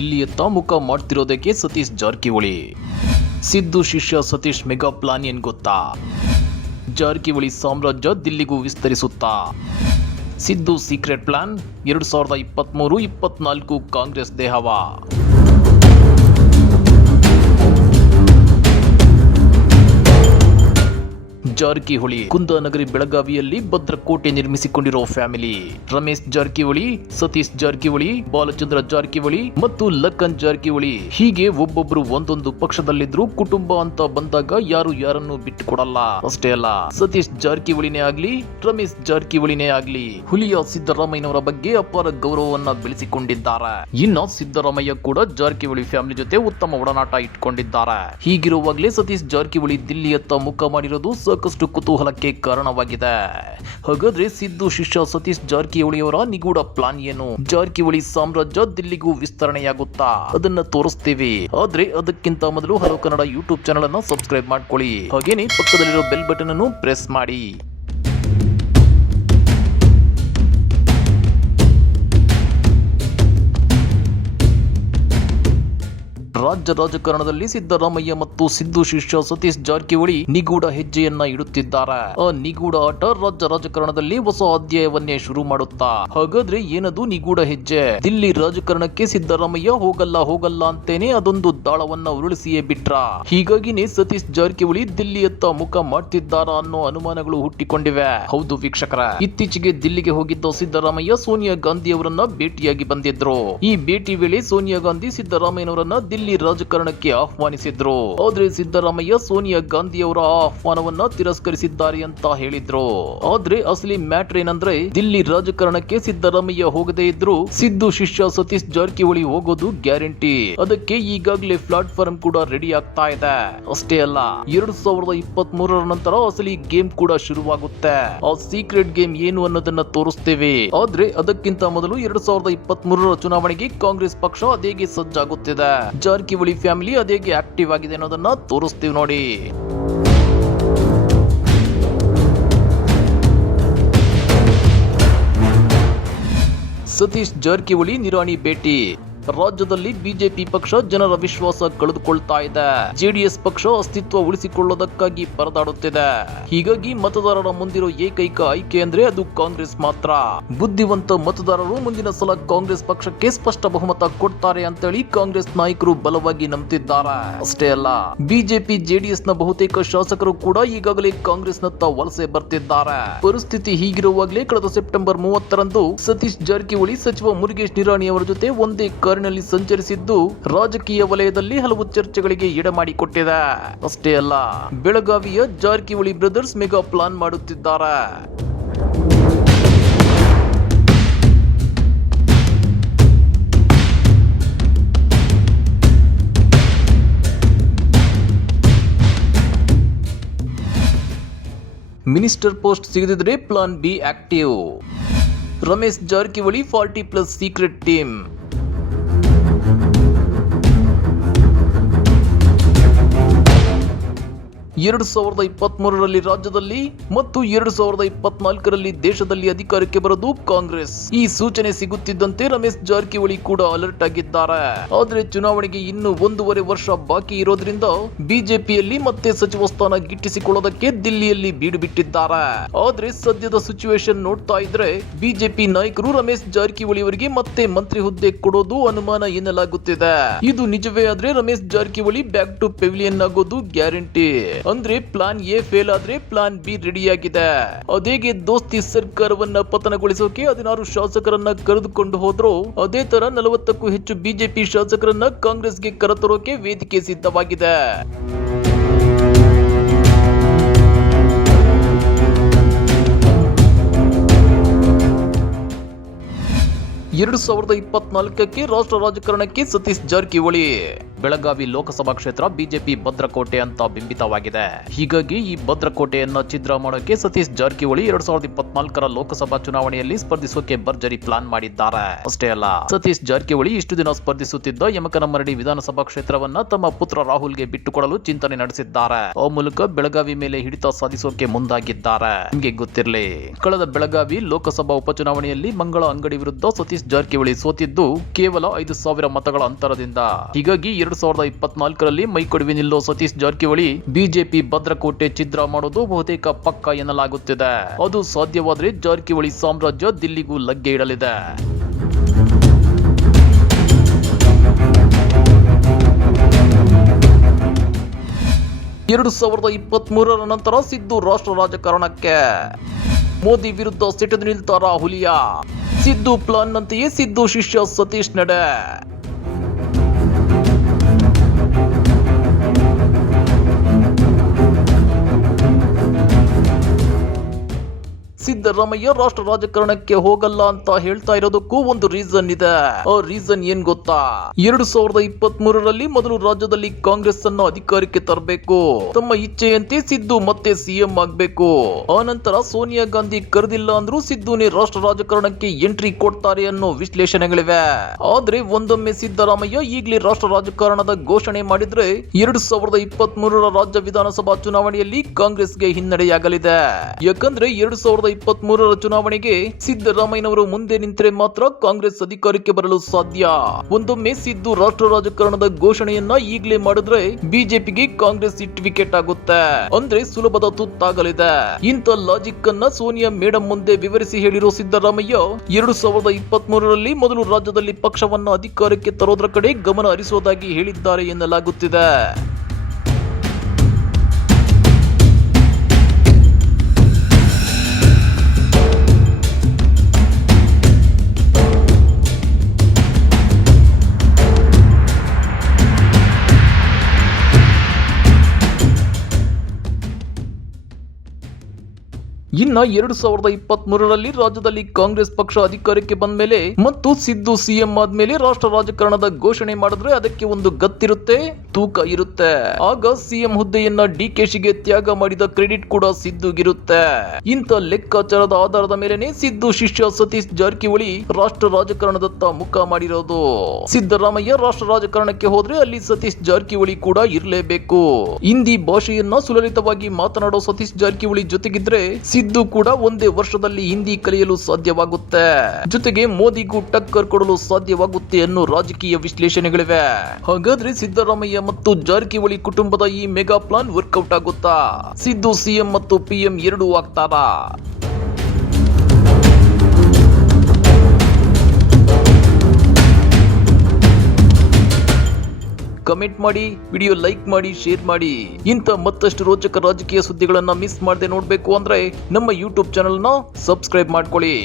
ಇಲ್ಲಿಯತ್ತ ಮುಖ ಮಾಡ್ತಿರೋದಕ್ಕೆ ಸತೀಶ್ ಜಾರಕಿಹೊಳಿ. ಸಿದ್ದು ಶಿಷ್ಯ Satish mega plan ಏನ್ ಗೊತ್ತಾ? ಜಾರಕಿಹೊಳಿ ಸಾಮ್ರಾಜ್ಯ ದಿಲ್ಲಿಗೂ ವಿಸ್ತರಿಸುತ್ತಾ. ಸಿದ್ದು ಸೀಕ್ರೆಟ್ ಪ್ಲಾನ್ 2023-24 ಕಾಂಗ್ರೆಸ್ ದೇಹವ. ಜಾರಕಿಹೊಳಿ ಕುಂದಾನಗರಿ ಬೆಳಗಾವಿಯಲ್ಲಿ ಭದ್ರಕೋಟೆ ನಿರ್ಮಿಸಿಕೊಂಡಿರೋ ಫ್ಯಾಮಿಲಿ. ರಮೇಶ್ ಜಾರಕಿಹೊಳಿ, ಸತೀಶ್ ಜಾರಕಿಹೊಳಿ, ಬಾಲಚಂದ್ರ ಜಾರಕಿಹೊಳಿ ಮತ್ತು ಲಖನ್ ಜಾರಕಿಹೊಳಿ ಹೀಗೆ ಒಬ್ಬೊಬ್ರು ಒಂದೊಂದು ಪಕ್ಷದಲ್ಲಿದ್ರು ಕುಟುಂಬ ಅಂತ ಬಂದಾಗ ಯಾರು ಯಾರನ್ನು ಬಿಟ್ಟುಕೊಡಲ್ಲ. ಅಷ್ಟೇ ಅಲ್ಲ, ಸತೀಶ್ ಜಾರಕಿಹೊಳಿನೇ ಆಗ್ಲಿ, ರಮೇಶ್ ಜಾರಕಿಹೊಳಿನೇ ಆಗ್ಲಿ ಹುಲಿಯ ಸಿದ್ದರಾಮಯ್ಯನವರ ಬಗ್ಗೆ ಅಪಾರ ಗೌರವವನ್ನ ಬೆಳೆಸಿಕೊಂಡಿದ್ದಾರೆ. ಇನ್ನು ಸಿದ್ದರಾಮಯ್ಯ ಕೂಡ ಜಾರಕಿಹೊಳಿ ಫ್ಯಾಮಿಲಿ ಜೊತೆ ಉತ್ತಮ ಒಡನಾಟ ಇಟ್ಕೊಂಡಿದ್ದಾರೆ. ಹೀಗಿರುವಾಗಲೇ ಸತೀಶ್ ಜಾರಕಿಹೊಳಿ ದಿಲ್ಲಿಯತ್ತ ಮುಖ ಮಾಡಿರೋದು ಸಾಕಷ್ಟು ಕುತೂಹಲಕ್ಕೆ ಕಾರಣವಾಗಿದೆ. ಹಾಗಾದ್ರೆ ಸಿದ್ದು ಶಿಷ್ಯ ಸತೀಶ್ ಜಾರಕಿಹೊಳಿ ಅವರ ನಿಗೂಢ ಪ್ಲಾನ್ ಏನು? ಜಾರಕಿಹೊಳಿ ಸಾಮ್ರಾಜ್ಯ ದಿಲ್ಲಿಗೂ ವಿಸ್ತರಣೆಯಾಗುತ್ತಾ? ಅದನ್ನ ತೋರಿಸ್ತೀವಿ. ಆದ್ರೆ ಅದಕ್ಕಿಂತ ಮೊದಲು ಹಲೋ ಕನ್ನಡ ಯೂಟ್ಯೂಬ್ ಚಾನಲ್ ಅನ್ನು ಸಬ್ಸ್ಕ್ರೈಬ್ ಮಾಡ್ಕೊಳ್ಳಿ. ಹಾಗೇನೆ ಪಕ್ಕದಲ್ಲಿರೋ ಬೆಲ್ ಬಟನ್ ಅನ್ನು ಪ್ರೆಸ್ ಮಾಡಿ. ರಾಜ್ಯ ರಾಜಕಾರಣದಲ್ಲಿ ಸಿದ್ದರಾಮಯ್ಯ ಮತ್ತು ಸಿದ್ದು ಶಿಷ್ಯ ಸತೀಶ್ ಜಾರಕಿಹೊಳಿ ನಿಗೂಢ ಹೆಜ್ಜೆಯನ್ನ ಇಡುತ್ತಿದ್ದಾರೆ. ಆ ನಿಗೂಢ ಆಟ ರಾಜ್ಯ ರಾಜಕಾರಣದಲ್ಲಿ ಹೊಸ ಅಧ್ಯಾಯವನ್ನೇ ಶುರು ಮಾಡುತ್ತಾ. ಹಾಗಾದ್ರೆ ಏನದು ನಿಗೂಢ ಹೆಜ್ಜೆ? ದಿಲ್ಲಿ ರಾಜಕಾರಣಕ್ಕೆ ಸಿದ್ದರಾಮಯ್ಯ ಹೋಗಲ್ಲ ಅಂತೇನೆ ಅದೊಂದು ದಾಳವನ್ನ ಉರುಳಿಸಿಯೇ ಬಿಟ್ರ. ಹೀಗಾಗಿನೇ ಸತೀಶ್ ಜಾರಕಿಹೊಳಿ ದಿಲ್ಲಿಯತ್ತ ಮುಖ ಮಾಡ್ತಿದ್ದಾರಾ ಅನ್ನೋ ಅನುಮಾನಗಳು ಹುಟ್ಟಿಕೊಂಡಿವೆ. ಹೌದು ವೀಕ್ಷಕರ, ಇತ್ತೀಚೆಗೆ ದಿಲ್ಲಿಗೆ ಹೋಗಿದ್ದ ಸಿದ್ದರಾಮಯ್ಯ ಸೋನಿಯಾ ಗಾಂಧಿ ಅವರನ್ನ ಭೇಟಿಯಾಗಿ ಬಂದಿದ್ರು. ಈ ಭೇಟಿ ವೇಳೆ ಸೋನಿಯಾ ಗಾಂಧಿ ಸಿದ್ದರಾಮಯ್ಯನವರನ್ನ ದಿಲ್ಲಿ ರಾಜಕಾರಣಕ್ಕೆ ಆಹ್ವಾನಿಸಿದ್ರು. ಆದ್ರೆ ಸಿದ್ದರಾಮಯ್ಯ ಸೋನಿಯಾ ಗಾಂಧಿ ಅವರ ಆಹ್ವಾನವನ್ನ ತಿರಸ್ಕರಿಸಿದ್ದಾರೆ ಅಂತ ಹೇಳಿದ್ರು. ಆದ್ರೆ ಅಸಲಿ ಮ್ಯಾಟರ್ ಏನಂದ್ರೆ, ದಿಲ್ಲಿ ರಾಜಕಾರಣಕ್ಕೆ ಸಿದ್ದರಾಮಯ್ಯ ಹೋಗದೇ ಇದ್ರು ಸಿದ್ದು ಶಿಷ್ಯ ಸತೀಶ್ ಜಾರಕಿಹೊಳಿ ಹೋಗೋದು ಗ್ಯಾರಂಟಿ. ಅದಕ್ಕೆ ಈಗಾಗಲೇ ಪ್ಲಾಟ್ಫಾರ್ಮ್ ಕೂಡ ರೆಡಿ ಆಗ್ತಾ ಇದೆ. ಅಷ್ಟೇ ಅಲ್ಲ, 2023 ನಂತರ ಅಸಲಿ ಗೇಮ್ ಕೂಡ ಶುರುವಾಗುತ್ತೆ. ಆ ಸೀಕ್ರೆಟ್ ಗೇಮ್ ಏನು ಅನ್ನೋದನ್ನ ತೋರಿಸ್ತೇವೆ. ಆದ್ರೆ ಅದಕ್ಕಿಂತ ಮೊದಲು 2023 ಚುನಾವಣೆಗೆ ಕಾಂಗ್ರೆಸ್ ಪಕ್ಷ ಅದೇಗೆ ಸಜ್ಜಾಗುತ್ತಿದೆ, ಜಾರಕಿಹೊಳಿ ಫ್ಯಾಮಿಲಿ ಅದೇಗೆ ಆಕ್ಟಿವ್ ಆಗಿದೆ ಅನ್ನೋದನ್ನ ತೋರಿಸ್ತೀವಿ ನೋಡಿ. ಸತೀಶ್ ಜಾರಕಿಹೊಳಿ ನಿರಾಣಿ ಭೇಟಿ. ರಾಜ್ಯದಲ್ಲಿ ಬಿಜೆಪಿ ಪಕ್ಷ ಜನರ ವಿಶ್ವಾಸ ಕಳೆದುಕೊಳ್ತಾ ಇದೆ. ಜೆಡಿಎಸ್ ಪಕ್ಷ ಅಸ್ತಿತ್ವ ಉಳಿಸಿಕೊಳ್ಳೋದಕ್ಕಾಗಿ ಪರದಾಡುತ್ತಿದೆ. ಹೀಗಾಗಿ ಮತದಾರರ ಮುಂದಿರೋ ಏಕೈಕ ಆಯ್ಕೆ ಅಂದ್ರೆ ಅದು ಕಾಂಗ್ರೆಸ್ ಮಾತ್ರ. ಬುದ್ಧಿವಂತ ಮತದಾರರು ಮುಂದಿನ ಸಲ ಕಾಂಗ್ರೆಸ್ ಪಕ್ಷಕ್ಕೆ ಸ್ಪಷ್ಟ ಬಹುಮತ ಕೊಡ್ತಾರೆ ಅಂತೇಳಿ ಕಾಂಗ್ರೆಸ್ ನಾಯಕರು ಬಲವಾಗಿ ನಂಬುತ್ತಿದ್ದಾರೆ. ಅಷ್ಟೇ ಅಲ್ಲ, ಬಿಜೆಪಿ ಜೆಡಿಎಸ್ ನ ಬಹುತೇಕ ಶಾಸಕರು ಕೂಡ ಈಗಾಗಲೇ ಕಾಂಗ್ರೆಸ್ನತ್ತ ವಲಸೆ ಬರ್ತಿದ್ದಾರೆ. ಪರಿಸ್ಥಿತಿ ಹೀಗಿರುವಾಗಲೇ ಕಳೆದ ಸೆಪ್ಟೆಂಬರ್ 30ರಂದು ಸತೀಶ್ ಜಾರಕಿಹೊಳಿ ಸಚಿವ ಮುರುಗೇಶ್ ನಿರಾಣಿ ಅವರ ಜೊತೆ ಒಂದೇ ಕಾರಿನಲ್ಲಿ ಸಂಚರಿಸಿದ್ದು ರಾಜಕೀಯ ವಲಯದಲ್ಲಿ ಹಲವು ಚರ್ಚೆಗಳಿಗೆ ಎಡೆಮಾಡಿಕೊಟ್ಟಿದೆ. ಅಷ್ಟೇ ಅಲ್ಲ, ಬೆಳಗಾವಿಯ ಜಾರಕಿಹೊಳಿ ಬ್ರದರ್ಸ್ ಮೆಗಾ ಪ್ಲಾನ್ ಮಾಡುತ್ತಿದ್ದಾರೆ. ಮಿನಿಸ್ಟರ್ ಪೋಸ್ಟ್ ಸಿಗದಿದ್ರೆ plan B active. Ramesh Jarkiholi 40+ secret team. ಎರಡು 2023ರಲ್ಲಿ ರಾಜ್ಯದಲ್ಲಿ ಮತ್ತು 2024ರಲ್ಲಿ ದೇಶದಲ್ಲಿ ಅಧಿಕಾರಕ್ಕೆ ಬರೋದು ಕಾಂಗ್ರೆಸ್. ಈ ಸೂಚನೆ ಸಿಗುತ್ತಿದ್ದಂತೆ ರಮೇಶ್ ಜಾರಕಿಹೊಳಿ ಕೂಡ ಅಲರ್ಟ್ ಆಗಿದ್ದಾರೆ. ಆದ್ರೆ ಚುನಾವಣೆಗೆ ಇನ್ನು 1.5 ವರ್ಷ ಬಾಕಿ ಇರೋದ್ರಿಂದ ಬಿಜೆಪಿಯಲ್ಲಿ ಮತ್ತೆ ಸಚಿವ ಸ್ಥಾನ ಗಿಟ್ಟಿಸಿಕೊಳ್ಳೋದಕ್ಕೆ ದಿಲ್ಲಿಯಲ್ಲಿ ಬೀಡು ಬಿಟ್ಟಿದ್ದಾರೆ. ಆದ್ರೆ ಸದ್ಯದ ಸಿಚುವೇಶನ್ ನೋಡ್ತಾ ಇದ್ರೆ ಬಿಜೆಪಿ ನಾಯಕರು ರಮೇಶ್ ಜಾರಕಿಹೊಳಿ ಅವರಿಗೆ ಮತ್ತೆ ಮಂತ್ರಿ ಹುದ್ದೆ ಕೊಡೋದು ಅನುಮಾನ ಎನ್ನಲಾಗುತ್ತಿದೆ. ಇದು ನಿಜವೇ ಆದ್ರೆ Ramesh Jarkiholi back to pavilion ಆಗೋದು ಗ್ಯಾರಂಟಿ. ಅಂದ್ರೆ ಪ್ಲಾನ್ ಎ ಫೇಲ್ ಆದ್ರೆ ಪ್ಲಾನ್ ಬಿ ರೆಡಿಯಾಗಿದೆ. ಅದೇಗೆ ದೋಸ್ತಿ ಸರ್ಕಾರವನ್ನ ಪತನಗೊಳಿಸೋಕೆ 16 ಶಾಸಕರನ್ನ ಕರೆದುಕೊಂಡು ಹೋದ್ರು, ಅದೇ ತರ 40ಕ್ಕೂ ಹೆಚ್ಚು ಬಿಜೆಪಿ ಶಾಸಕರನ್ನ ಕಾಂಗ್ರೆಸ್ಗೆ ಕರೆತರೋಕೆ ವೇದಿಕೆ ಸಿದ್ಧವಾಗಿದೆ. ಎರಡು 2024ಕ್ಕೆ ರಾಷ್ಟ್ರ ರಾಜಕಾರಣಕ್ಕೆ ಸತೀಶ್ ಜಾರಕಿಹೊಳಿ. ಬೆಳಗಾವಿ ಲೋಕಸಭಾ ಕ್ಷೇತ್ರ ಬಿಜೆಪಿ ಭದ್ರಕೋಟೆ ಅಂತ ಬಿಂಬಿತವಾಗಿದೆ. ಹೀಗಾಗಿ ಈ ಭದ್ರಕೋಟೆಯನ್ನ ಛಿದ್ರ ಮಾಡೋಕೆ ಸತೀಶ್ ಜಾರಕಿಹೊಳಿ 2024ರ ಲೋಕಸಭಾ ಚುನಾವಣೆಯಲ್ಲಿ ಸ್ಪರ್ಧಿಸೋಕೆ ಭರ್ಜರಿ ಪ್ಲಾನ್ ಮಾಡಿದ್ದಾರೆ. ಅಷ್ಟೇ ಅಲ್ಲ, ಸತೀಶ್ ಜಾರಕಿಹೊಳಿ ಇಷ್ಟು ದಿನ ಸ್ಪರ್ಧಿಸುತ್ತಿದ್ದ ಯಮಕನಮರಡಿ ವಿಧಾನಸಭಾ ಕ್ಷೇತ್ರವನ್ನ ತಮ್ಮ ಪುತ್ರ ರಾಹುಲ್ಗೆ ಬಿಟ್ಟುಕೊಡಲು ಚಿಂತನೆ ನಡೆಸಿದ್ದಾರೆ. ಆ ಮೂಲಕ ಬೆಳಗಾವಿ ಮೇಲೆ ಹಿಡಿತ ಸಾಧಿಸೋಕೆ ಮುಂದಾಗಿದ್ದಾರೆ. ನಿಮಗೆ ಗೊತ್ತಿರಲಿ, ಕಳೆದ ಬೆಳಗಾವಿ ಲೋಕಸಭಾ ಉಪಚುನಾವಣೆಯಲ್ಲಿ ಮಂಗಳ ಅಂಗಡಿ ವಿರುದ್ಧ ಸತೀಶ್ ಜಾರಕಿಹೊಳಿ ಸೋತಿದ್ದು ಕೇವಲ 5,000 ಮತಗಳ ಅಂತರದಿಂದ. ಹೀಗಾಗಿ 2024ರಲ್ಲಿ ಮೈಕೊಡವಿ ನಿಲ್ಲೋ ಸತೀಶ್ ಜಾರಕಿಹೊಳಿ ಬಿಜೆಪಿ ಭದ್ರಕೋಟೆ ಛಿದ್ರ ಮಾಡೋದು ಬಹುತೇಕ ಪಕ್ಕ ಎನ್ನಲಾಗುತ್ತಿದೆ. ಅದು ಸಾಧ್ಯವಾದರೆ ಜಾರಕಿಹೊಳಿ ಸಾಮ್ರಾಜ್ಯ ದಿಲ್ಲಿಗೂ ಲಗ್ಗೆ ಇಡಲಿದೆ. 2023ರ ನಂತರ ಸಿದ್ದು ರಾಷ್ಟ್ರ ರಾಜಕಾರಣಕ್ಕೆ. ಮೋದಿ ವಿರುದ್ಧ ಸಿಟ್ಟಿದು ನಿಲ್ತಾರ ಹುಲಿಯ. ಸಿದ್ದು ಪ್ಲಾನ್ ನಂತೆಯೇ ಸಿದ್ದು ಶಿಷ್ಯ ಸತೀಶ್ ನಡೆ. ಸಿದ್ದರಾಮಯ್ಯ ರಾಷ್ಟ್ರ ರಾಜಕಾರಣಕ್ಕೆ ಹೋಗಲ್ಲ ಅಂತ ಹೇಳ್ತಾ ಇರೋದಕ್ಕೂ ಒಂದು ರೀಸನ್ ಇದೆ. ಆ ರೀಸನ್ ಏನ್ ಗೊತ್ತಾ? 2023ರಲ್ಲಿ ಮೊದಲು ರಾಜ್ಯದಲ್ಲಿ ಕಾಂಗ್ರೆಸ್ ಅನ್ನು ಅಧಿಕಾರಕ್ಕೆ ತರಬೇಕು. ತಮ್ಮ ಇಚ್ಛೆಯಂತೆ ಸಿದ್ದು ಮತ್ತೆ ಸಿಎಂ ಆಗ್ಬೇಕು. ಆ ನಂತರ ಸೋನಿಯಾ ಗಾಂಧಿ ಕರೆದಿಲ್ಲ ಅಂದ್ರೂ ಸಿದ್ದುನೇ ರಾಷ್ಟ್ರ ರಾಜಕಾರಣಕ್ಕೆ ಎಂಟ್ರಿ ಕೊಡ್ತಾರೆ ಅನ್ನೋ ವಿಶ್ಲೇಷಣೆಗಳಿವೆ. ಆದ್ರೆ ಒಂದೊಮ್ಮೆ ಸಿದ್ದರಾಮಯ್ಯ ಈಗಲೇ ರಾಷ್ಟ್ರ ರಾಜಕಾರಣದ ಘೋಷಣೆ ಮಾಡಿದ್ರೆ 2023ರ ರಾಜ್ಯ ವಿಧಾನಸಭಾ ಚುನಾವಣೆಯಲ್ಲಿ ಕಾಂಗ್ರೆಸ್ಗೆ ಹಿನ್ನಡೆಯಾಗಲಿದೆ. ಯಾಕಂದ್ರೆ 2023ರ ಚುನಾವಣೆಗೆ ಸಿದ್ದರಾಮಯ್ಯನವರು ಮುಂದೆ ನಿಂತರೆ ಮಾತ್ರ ಕಾಂಗ್ರೆಸ್ ಅಧಿಕಾರಕ್ಕೆ ಬರಲು ಸಾಧ್ಯ. ಒಂದೊಮ್ಮೆ ಸಿದ್ದು ರಾಷ್ಟ್ರ ರಾಜಕಾರಣದ ಘೋಷಣೆಯನ್ನ ಈಗಲೇ ಮಾಡಿದ್ರೆ ಬಿಜೆಪಿಗೆ ಕಾಂಗ್ರೆಸ್ ಹಿಟ್ ವಿಕೆಟ್ ಆಗುತ್ತೆ. ಅಂದ್ರೆ ಸುಲಭದ ತುತ್ತಾಗಲಿದೆ. ಇಂಥ ಲಾಜಿಕ್ ಅನ್ನ ಸೋನಿಯಾ ಮೇಡಂ ಮುಂದೆ ವಿವರಿಸಿ ಹೇಳಿರೋ ಸಿದ್ದರಾಮಯ್ಯ 2023ರಲ್ಲಿ ಮೊದಲು ರಾಜ್ಯದಲ್ಲಿ ಪಕ್ಷವನ್ನ ಅಧಿಕಾರಕ್ಕೆ ತರೋದ್ರ ಕಡೆ ಗಮನ ಹರಿಸೋದಾಗಿ ಹೇಳಿದ್ದಾರೆ ಎನ್ನಲಾಗುತ್ತಿದೆ. ಇನ್ನ 2023ರಲ್ಲಿ ರಾಜ್ಯದಲ್ಲಿ ಕಾಂಗ್ರೆಸ್ ಪಕ್ಷ ಅಧಿಕಾರಕ್ಕೆ ಬಂದ ಮೇಲೆ ಮತ್ತು ಸಿದ್ದು ಸಿಎಂ ಆದ್ಮೇಲೆ ರಾಷ್ಟ್ರ ರಾಜಕಾರಣದ ಘೋಷಣೆ ಮಾಡಿದ್ರೆ ಅದಕ್ಕೆ ಒಂದು ಗತ್ತಿರುತ್ತೆ, ತೂಕ ಇರುತ್ತೆ. ಆಗ ಸಿಎಂ ಹುದ್ದೆಯನ್ನ ಡಿಕೆಶಿಗೆ ತ್ಯಾಗ ಮಾಡಿದ ಕ್ರೆಡಿಟ್ ಕೂಡ ಸಿದ್ದುಗಿರುತ್ತೆ. ಇಂಥ ಲೆಕ್ಕಾಚಾರದ ಆಧಾರದ ಮೇಲೆನೆ ಸಿದ್ದು ಶಿಷ್ಯ ಸತೀಶ್ ಜಾರಕಿಹೊಳಿ ರಾಷ್ಟ್ರ ರಾಜಕಾರಣದತ್ತ ಮುಖ ಮಾಡಿರೋದು. ಸಿದ್ದರಾಮಯ್ಯ ರಾಷ್ಟ್ರ ರಾಜಕಾರಣಕ್ಕೆ ಹೋದ್ರೆ ಅಲ್ಲಿ ಸತೀಶ್ ಜಾರಕಿಹೊಳಿ ಕೂಡ ಇರಲೇಬೇಕು. ಹಿಂದಿ ಭಾಷೆಯನ್ನ ಸುಲಲಿತವಾಗಿ ಮಾತನಾಡೋ ಸತೀಶ್ ಜಾರಕಿಹೊಳಿ ಜೊತೆಗಿದ್ರೆ ಸಿದ್ದು ಕೂಡ ಒಂದೇ ವರ್ಷದಲ್ಲಿ ಹಿಂದಿ ಕಲಿಯಲು ಸಾಧ್ಯವಾಗುತ್ತೆ. ಜೊತೆಗೆ ಮೋದಿಗೂ ಟಕ್ಕರ್ ಕೊಡಲು ಸಾಧ್ಯವಾಗುತ್ತೆ ಅನ್ನೋ ರಾಜಕೀಯ ವಿಶ್ಲೇಷಣೆಗಳಿವೆ. ಹಾಗಾದ್ರೆ ಸಿದ್ದರಾಮಯ್ಯ ಮತ್ತು ಜಾರಕಿಹೊಳಿ ಕುಟುಂಬದ ಈ ಮೆಗಾ ಪ್ಲಾನ್ ವರ್ಕೌಟ್ ಆಗುತ್ತಾ? ಸಿದ್ದು ಸಿಎಂ ಮತ್ತು ಪಿಎಂ ಎರಡೂ ಆಗ್ತಾರಾ? ಕಮೆಂಟ್ ಮಾಡಿ, ವಿಡಿಯೋ ಲೈಕ್ ಮಾಡಿ, ಶೇರ್ ಮಾಡಿ. ಇಂಥ ಮತ್ತಷ್ಟು ರೋಚಕ ರಾಜಕೀಯ ಸುದ್ದಿಗಳನ್ನ ಮಿಸ್ ಮಾಡದೆ ನೋಡ್ಬೇಕು ಅಂದ್ರೆ ನಮ್ಮ ಯೂಟ್ಯೂಬ್ ಚಾನೆಲ್ ನ ಸಬ್ಸ್ಕ್ರೈಬ್ ಮಾಡ್ಕೊಳ್ಳಿ.